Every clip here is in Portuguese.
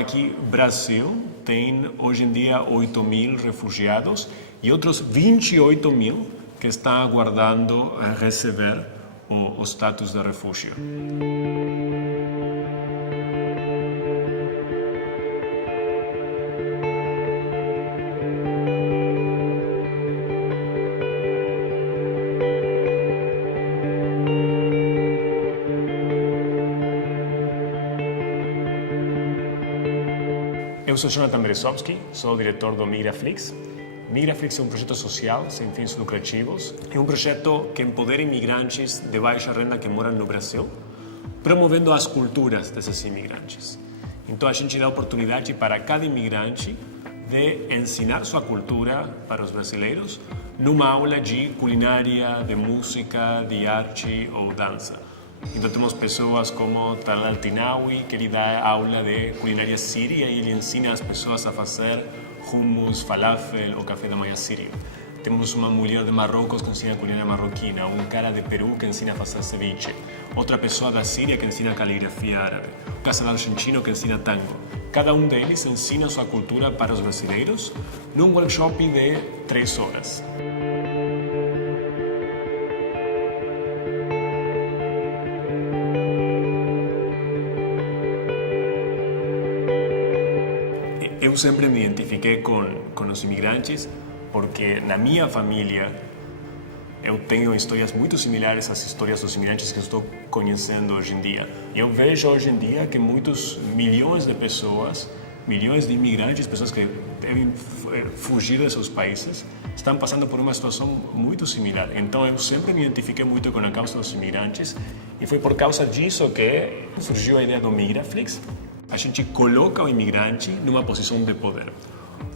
Aqui, Brasil tem hoje em dia 8.000 refugiados e outros 28.000 que estão aguardando receber o status de refúgio. Eu sou Jonathan Berezovsky, sou o diretor do Migraflix. Migraflix é um projeto social sem fins lucrativos. É um projeto que empodera imigrantes de baixa renda que moram no Brasil, promovendo as culturas desses imigrantes. Então a gente dá oportunidade para cada imigrante de ensinar sua cultura para os brasileiros numa aula de culinária, de música, de arte ou dança. Então temos pessoas como Talal Altinawi, que ele dá aula de culinária síria e ele ensina as pessoas a fazer hummus, falafel ou café da manhã sírio. Temos uma mulher de Marrocos que ensina culinária marroquina, um cara de Peru que ensina a fazer ceviche, outra pessoa da Síria que ensina caligrafia árabe, um casal argentino que ensina tango. Cada um deles ensina sua cultura para os brasileiros num workshop de 3 horas. Eu sempre me identifiquei com os imigrantes porque na minha família eu tenho histórias muito similares às histórias dos imigrantes que estou conhecendo hoje em dia. Eu vejo hoje em dia que milhões de pessoas, milhões de imigrantes, pessoas que devem fugir de seus países, estão passando por uma situação muito similar. Então eu sempre me identifiquei muito com a causa dos imigrantes e foi por causa disso que surgiu a ideia do Migraflix. A gente coloca o imigrante numa posição de poder,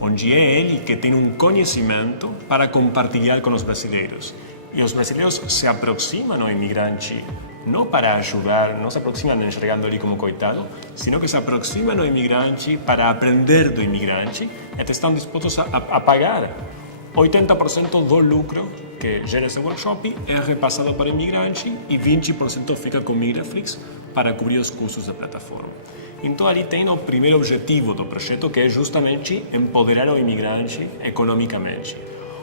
onde é ele que tem um conhecimento para compartilhar com os brasileiros. E os brasileiros se aproximam ao imigrante não para ajudar, não se aproximam enxergando ele como coitado, sino que se aproximam ao imigrante para aprender do imigrante e até estão dispostos a pagar. 80% do lucro que gera esse workshop é repassado para o imigrante e 20% fica com o Migraflix para cobrir os custos da plataforma. Então, ali tem o primeiro objetivo do projeto, que é justamente empoderar o imigrante economicamente.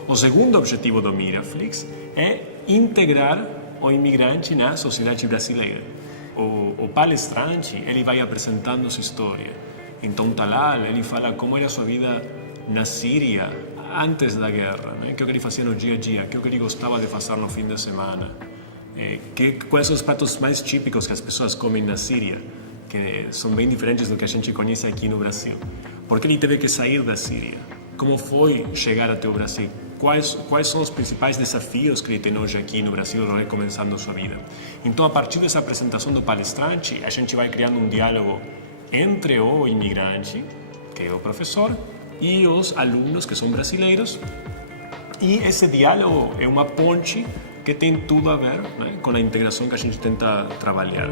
O segundo objetivo do Migraflix é integrar o imigrante na sociedade brasileira. O palestrante, ele vai apresentando sua história. Então, Talal, ele fala como era a sua vida na Síria antes da guerra, né? O que ele fazia no dia a dia, o que ele gostava de fazer no fim de semana, quais são os pratos mais típicos que as pessoas comem na Síria, que são bem diferentes do que a gente conhece aqui no Brasil. Por que ele teve que sair da Síria? Como foi chegar até o Brasil? Quais são os principais desafios que ele tem hoje aqui no Brasil, recomeçando a sua vida? Então, a partir dessa apresentação do palestrante, a gente vai criando um diálogo entre o imigrante, que é o professor, e os alunos, que são brasileiros. E esse diálogo é uma ponte que tem tudo a ver, né, com a integração que a gente tenta trabalhar.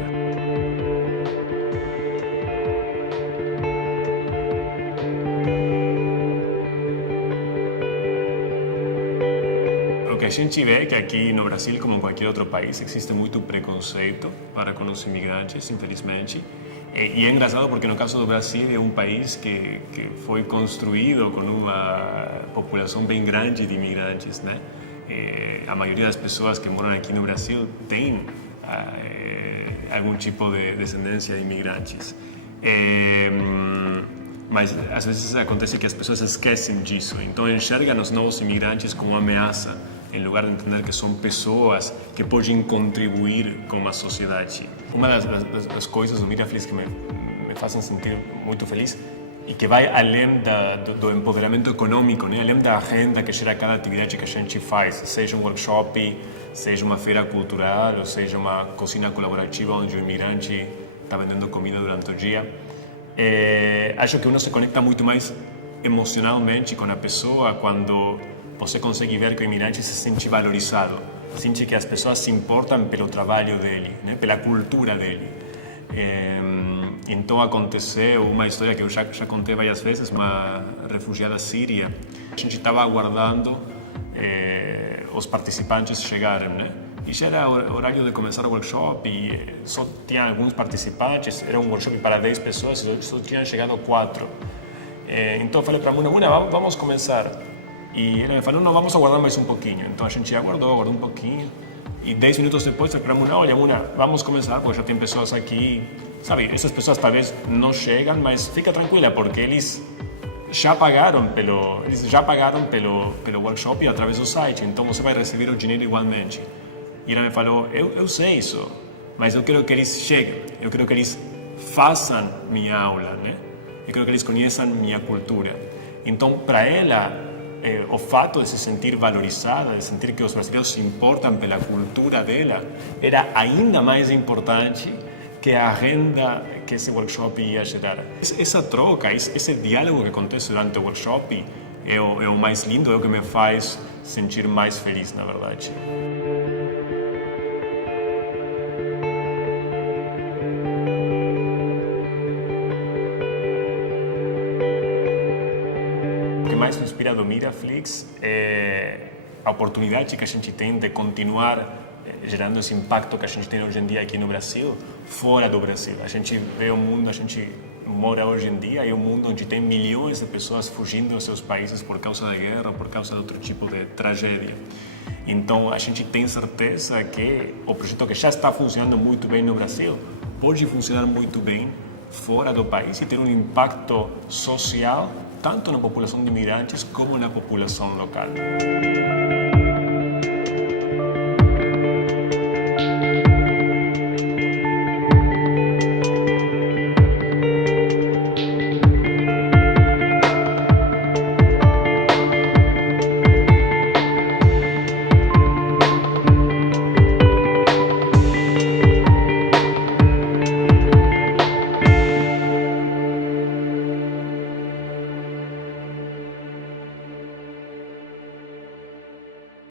O que a gente vê é que aqui no Brasil, como em qualquer outro país, existe muito preconceito para com os imigrantes, infelizmente. E é engraçado porque no caso do Brasil é um país que foi construído com uma população bem grande de imigrantes, né? A maioria das pessoas que moram aqui no Brasil tem algum tipo de descendência de imigrantes. Mas às vezes acontece que as pessoas esquecem disso, então enxergam os novos imigrantes como uma ameaça, em lugar de entender que são pessoas que podem contribuir com a sociedade. Uma das coisas do Migraflix que me fazem sentir muito feliz e que vai além do empoderamento econômico, né? Além da renda que gera cada atividade que a gente faz, seja um workshop, seja uma feira cultural, ou seja uma cozinha colaborativa onde o imigrante está vendendo comida durante o dia. Acho que uno se conecta muito mais emocionalmente com a pessoa quando você consegue ver que o imigrante se sente valorizado, sente que as pessoas se importam pelo trabalho dele, né? Pela cultura dele. Então aconteceu uma história que eu já contei várias vezes, uma refugiada síria. A gente estava aguardando os participantes chegarem, né? e já era horário de começar o workshop e só tinha alguns participantes, era um workshop para 10 pessoas e só tinham chegado 4. Então eu falei para a Muna, vamos começar. E ela me falou, não, vamos aguardar mais um pouquinho. Então a gente aguardou um pouquinho. E 10 minutos depois, eu falei para a Muna, olha, Muna, vamos começar, porque já tem pessoas aqui. Sabe, essas pessoas talvez não chegam, mas fica tranquila, porque eles já pagaram pelo workshop através do site. Então você vai receber o dinheiro igualmente. E ela me falou, eu sei isso, mas eu quero que eles cheguem. Eu quero que eles façam minha aula, né? Eu quero que eles conheçam minha cultura. Então, para ela, o fato de se sentir valorizada, de sentir que os brasileiros se importam pela cultura dela, era ainda mais importante que a renda que esse workshop ia gerar. Essa troca, esse diálogo que acontece durante o workshop é o mais lindo, é o que me faz sentir mais feliz, na verdade. O que mais me inspira do Miraflix é a oportunidade que a gente tem de continuar gerando esse impacto que a gente tem hoje em dia aqui no Brasil, fora do Brasil. A gente vê o mundo, a gente mora hoje em dia em um mundo onde tem milhões de pessoas fugindo dos seus países por causa da guerra, por causa de outro tipo de tragédia. Então a gente tem certeza que o projeto que já está funcionando muito bem no Brasil pode funcionar muito bem fora do país e ter um impacto social tanto na população de imigrantes como na população local.